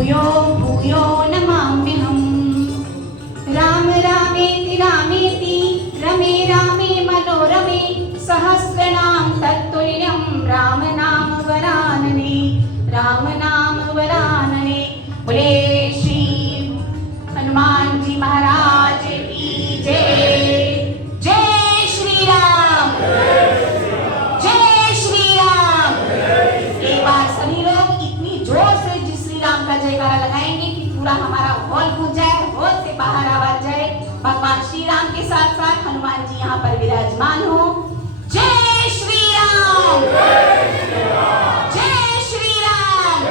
भूयो भूयो नमाम्यहम्। राम रामेति रामेति रमे रामे मनोरमे सहस्रनाम तत्तुल्यं राम नाम वरानने राम नाम वरानने। बोले श्री हनुमान जी महाराज की जय। जय श्री राम, जय श्री राम। एक बार सभी लोग इतनी जोर से जी श्री राम का जयकारा लगाएंगे कि पूरा हमारा हॉल गूंज जाए, हॉल से बाहर आवाज जाए। भगवान श्री राम के साथ साथ हनुमान जी यहाँ पर विराजमान हो। जय श्री राम, जय श्री राम,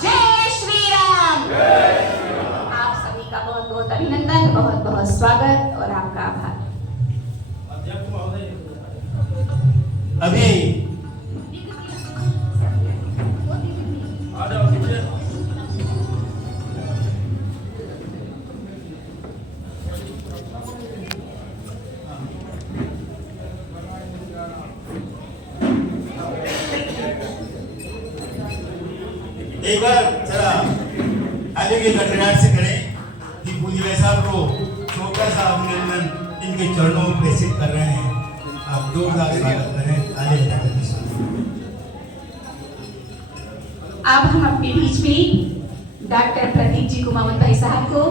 जय श्री राम। आप सभी का बहुत बहुत अभिनंदन, बहुत बहुत स्वागत और आपका आभार। अभी एक बार जरा आगे के कटराट से करें कि पूज्य साहब को छोटा सा अभिनंदन इनके चरणों में प्रेषित कर रहे हैं। आप जोरदार स्वागत करें। आगे अब हम अपने बीच में डॉक्टर प्रदीप जी कुमावत भाई साहब को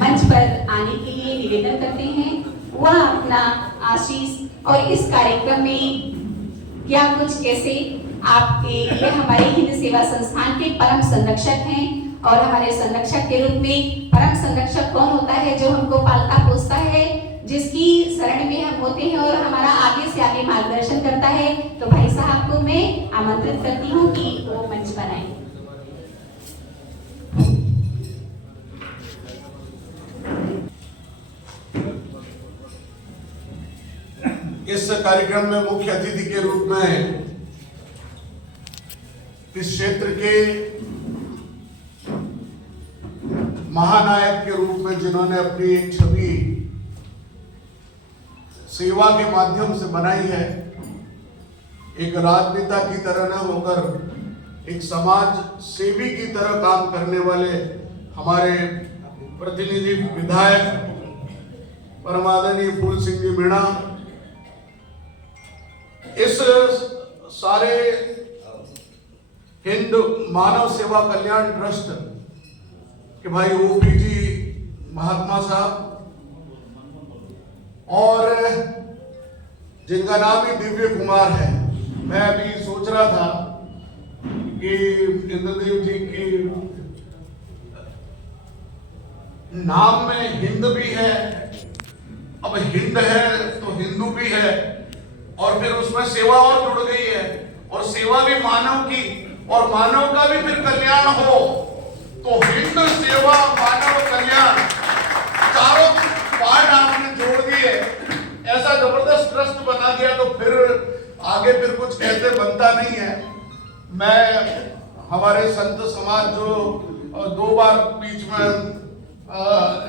मंच पर आने के लिए निवेदन करते हैं। वह अपना आशीष और इस कार्यक्रम में क्या कुछ कैसे आपके लिए हमारे हिंद सेवा संस्थान के परम संरक्षक हैं और हमारे संरक्षक के रूप में परम संरक्षक कौन होता है? जो हमको पालता पोसता है, जिसकी शरण में हम होते हैं और हमारा आगे से आगे मार्गदर्शन करता है। तो भाई साहब को मैं आमंत्रित करती हूँ कि वो मंच पर आएं। इस कार्यक्रम में मुख्य अतिथि के रूप में इस क्षेत्र के महानायक के रूप में जिन्होंने अपनी एक छवि सेवा के माध्यम से बनाई है, एक राजनेता की तरह न होकर एक समाज सेवी की तरह काम करने वाले हमारे प्रतिनिधि विधायक परम आदरणीय फूल सिंह जी मीणा, इस सारे हिंद मानव सेवा कल्याण ट्रस्ट के भाई ओपी जी महात्मा साहब और जिनका नाम ही दिव्य कुमार है। मैं अभी सोच रहा था कि इंद्रदेव जी की नाम में हिंद भी है, अब हिंद है तो हिंदू भी है और फिर उसमें सेवा और जुड़ गई है और सेवा भी मानव की और मानव का भी फिर कल्याण हो तो हिंद सेवा मानव कल्याण चारों पार्ट आपने जोड़ दिए, ऐसा जबरदस्त ट्रस्ट बना दिया तो फिर आगे फिर कुछ कहते बनता नहीं है। मैं हमारे संत समाज जो 2 बार बीच में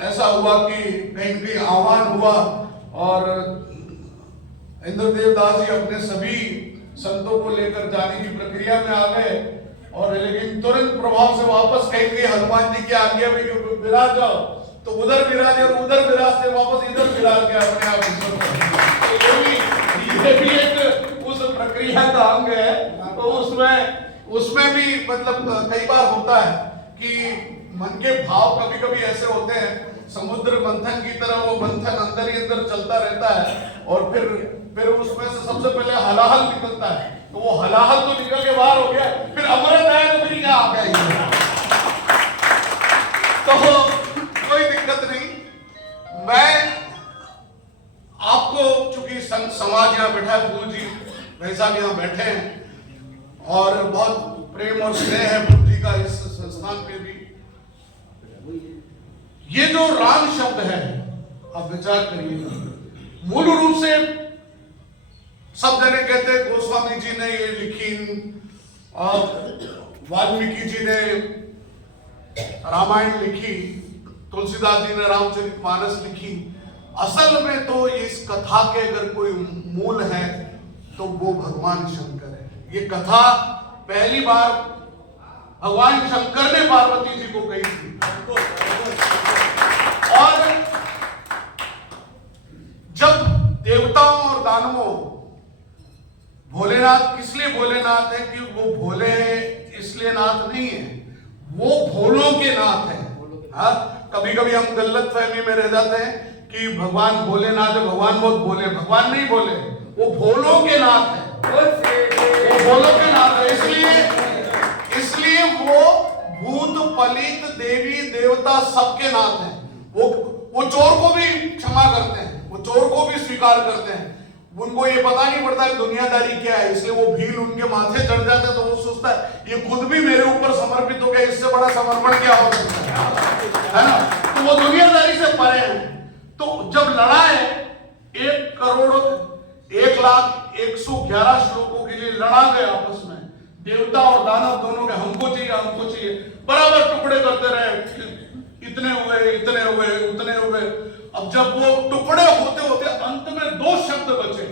ऐसा हुआ कि कहीं आह्वान हुआ और इंद्रदेव दास जी अपने सभी संतों को लेकर जाने की प्रक्रिया में आ गए और लेकिन तुरंत प्रभाव से वापस कहेंगे हनुमान जी की आज्ञा में विराज जाओ तो उधर विराजे और उधर विराजते वापस इधर विराज गया अपने आप। तो ये भी एक उस प्रक्रिया का अंग है। तो उसमें भी मतलब कई बार होता है कि मन के भाव कभी कभी ऐसे होते हैं समुद्र मंथन की तरह, वो मंथन अंदर ही अंदर चलता रहता है और फिर उसमें से सबसे पहले हलाहल निकलता है तो वो हलाहल तो निकल के बाहर हो गया, फिर अमृत आया तो फिर यहाँ आ गया। तो कोई दिक्कत नहीं। मैं आपको चूंकि संत समाज यहाँ बैठा है, फूल जी भाई साहब यहाँ बैठे हैं और बहुत प्रेम और स्नेह है फूल जी का इस संस्थान पे भी। ये जो राम शब्द है आप विचार करिएगा, मूल रूप से सब जने कहते हैं गोस्वामी जी ने ये लिखी, वाल्मीकि जी ने रामायण लिखी, तुलसीदास जी ने रामचरितमानस लिखी। असल में तो इस कथा के अगर कोई मूल है तो वो भगवान शंकर है। ये कथा पहली बार भगवान शंकर ने पार्वती जी को कही थी। और जब देवताओं और दानवों, भोलेनाथ किस लिए भोलेनाथ है कि वो भोले इसलिए नाथ नहीं है, वो भोलों के नाथ है। हाँ, कभी कभी हम गलत फहमी में रह जाते हैं कि भगवान भोलेनाथ है, भगवान बहुत भोले। भगवान नहीं भोले, वो भोलों के नाथ है, वो भोलों के नाथ है। इसलिए वो भूत पलित देवी देवता सबके नाथ हैं। वो चोर को भी क्षमा करते हैं, वो चोर को भी स्वीकार करते हैं। उनको ये पता नहीं पड़ता कि दुनियादारी क्या है, इसलिए वो भील उनके माथे चढ़ जाता है तो वो सोचता है ये खुद भी मेरे ऊपर समर्पित हो गया, इससे बड़ा समर्पण क्या हो सकता है ना। तो वो दुनियादारी से परे हैं। तो जब लड़ाई 1,01,111 श्लोकों के लिए लड़ा गया आपस में, देवता और दानव दोनों के हमको चाहिए बराबर टुकड़े करते रहे, इतने हुए इतने हुए उतने हुए। अब जब वो टुकड़े होते होते अंत में 2 शब्द बचे,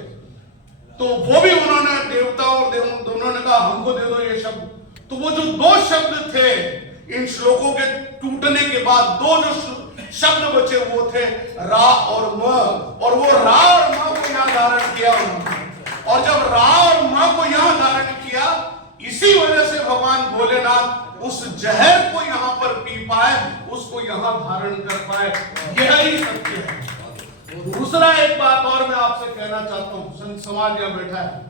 तो वो भी उन्होंने देवता और दोनों ने कहा हमको दे दो ये शब्द। तो वो जो 2 शब्द थे इन श्लोकों के टूटने के बाद, 2 जो शब्द बचे वो थे रा और म। और वो रा और म को यहां धारण किया उन्होंने। और जब रा और म को यहां धारण किया, इसी वजह से भगवान भोलेनाथ उस जहर को यहां पर पी पाए, उसको यहां धारण कर पाए। यही सत्य है। दूसरा एक बात और मैं आपसे कहना चाहता हूं, संत समाज यहां बैठा है,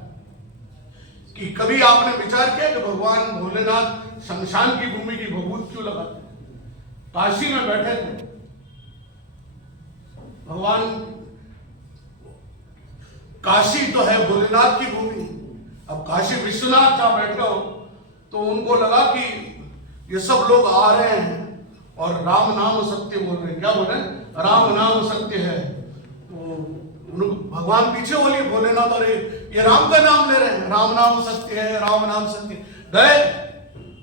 कि कभी आपने विचार किया कि भगवान भोलेनाथ शमशान की भूमि की भभूत क्यों लगाते? काशी में बैठे थे भगवान, काशी तो है भोलेनाथ की भूमि। अब काशी विश्वनाथ जहां बैठे हो तो उनको लगा कि ये सब लोग आ रहे हैं और राम नाम सत्य बोल रहे हैं। क्या बोल रहे हैं? राम नाम सत्य है। तो भगवान पीछे बोलिए भोलेनाथ, और ये राम का नाम ले रहे हैं, राम नाम सत्य है, राम नाम सत्य गए।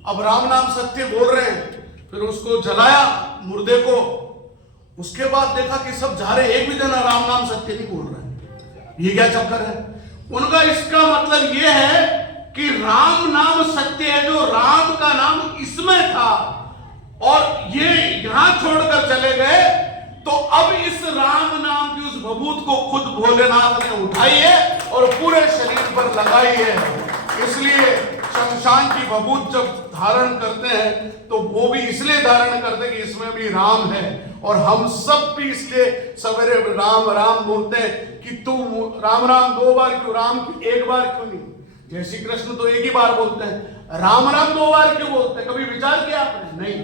अब राम नाम सत्य बोल रहे हैं, फिर उसको जलाया मुर्दे को। उसके बाद देखा कि सब जा रहे, एक भी जना राम नाम सत्य नहीं बोल रहा है। ये क्या चक्कर है? उनका इसका मतलब ये है कि राम नाम सत्य है, जो राम का नाम इसमें था और ये यहां छोड़कर चले गए, तो अब इस राम नाम की उस भभूत को खुद भोलेनाथ ने उठाई है और पूरे शरीर पर लगाई है। इसलिए शमशान की भभूत जब धारण करते हैं तो वो भी इसलिए धारण करते हैं कि इसमें भी राम है। और हम सब भी इसलिए सवेरे राम राम बोलते हैं कि तू राम राम 2 बार क्यों, राम 1 बार क्यों नहीं? जय श्री कृष्ण तो 1 ही बार बोलते हैं, राम राम 2 बार क्यों बोलते हैं? कभी विचार किया आपने? नहीं।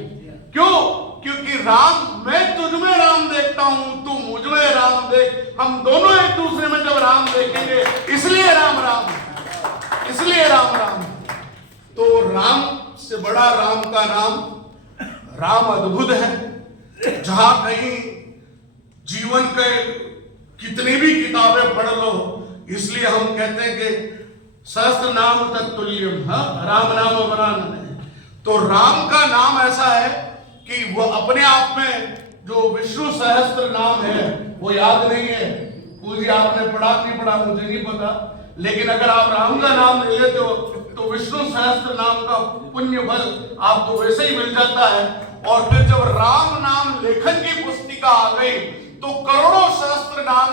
क्यों? क्योंकि राम, मैं तुझ में राम देखता हूं, तू मुझ में राम देख, हम दोनों एक दूसरे में जब राम देखेंगे, इसलिए राम राम, इसलिए राम राम। तो राम से बड़ा राम का नाम, राम अद्भुत है। जहां कहीं जीवन के कितनी भी किताबें पढ़ लो, इसलिए हम कहते हैं कि सहस्त्र नाम तत्तुल्यम, राम नाम वरानन है। तो राम का नाम ऐसा है कि वो अपने आप में जो विष्णु सहस्त्र नाम है वो याद नहीं है। पूजी आपने पढ़ा नहीं पढ़ा मुझे नहीं पता, लेकिन अगर आप राम का नाम ले लेते हो तो विष्णु सहस्त्र नाम का पुण्य बल आपको वैसे ही मिल जाता है। और फिर जब राम नाम लेखन की पुस्तिका आ गई तो करोड़ों सहस्त्र नाम,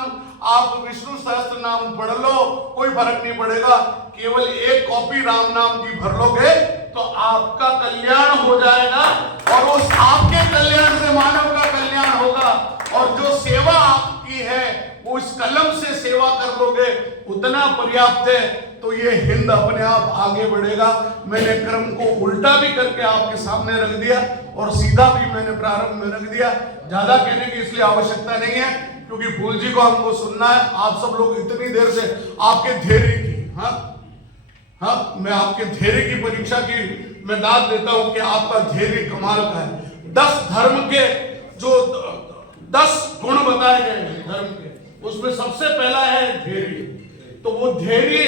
आप विष्णु सहस्त्र नाम पढ़ लो, कोई फर्क नहीं पड़ेगा। केवल 1 कॉपी राम नाम की भर लोगे तो आपका कल्याण हो जाएगा, और उस आपके कल्याण से मानव का कल्याण होगा। और जो सेवा आपकी है वो इस कलम से सेवा कर लोगे, उतना पर्याप्त है। तो ये हिंद अपने आप आगे बढ़ेगा। मैंने क्रम को उल्टा भी करके आपके सामने रख दिया और सीधा भी मैंने प्रारंभ में रख दिया। ज्यादा कहने की इसलिए आवश्यकता नहीं है, क्योंकि फूल जी को हमको सुनना है। आप सब लोग इतनी देर से आपके धैर्य की, मैं आपके धैर्य की परीक्षा की मैं दाद देता हूं कि आपका धैर्य कमाल का है। 10 धर्म के जो 10 गुण बताए गए हैं धर्म के, उसमें सबसे पहला है धैर्य। तो वो धैर्य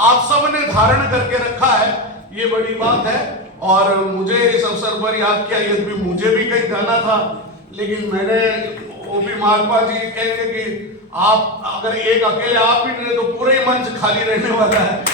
आप सब ने धारण करके रखा है, ये बड़ी बात है। और मुझे इस अवसर पर याद किया, यदि मुझे भी कहीं जाना था, लेकिन मैंने, वो भी महात्मा जी कहेंगे कि आप अगर एक अकेले आप भी नहीं तो पूरे मंच खाली रहने वाला है।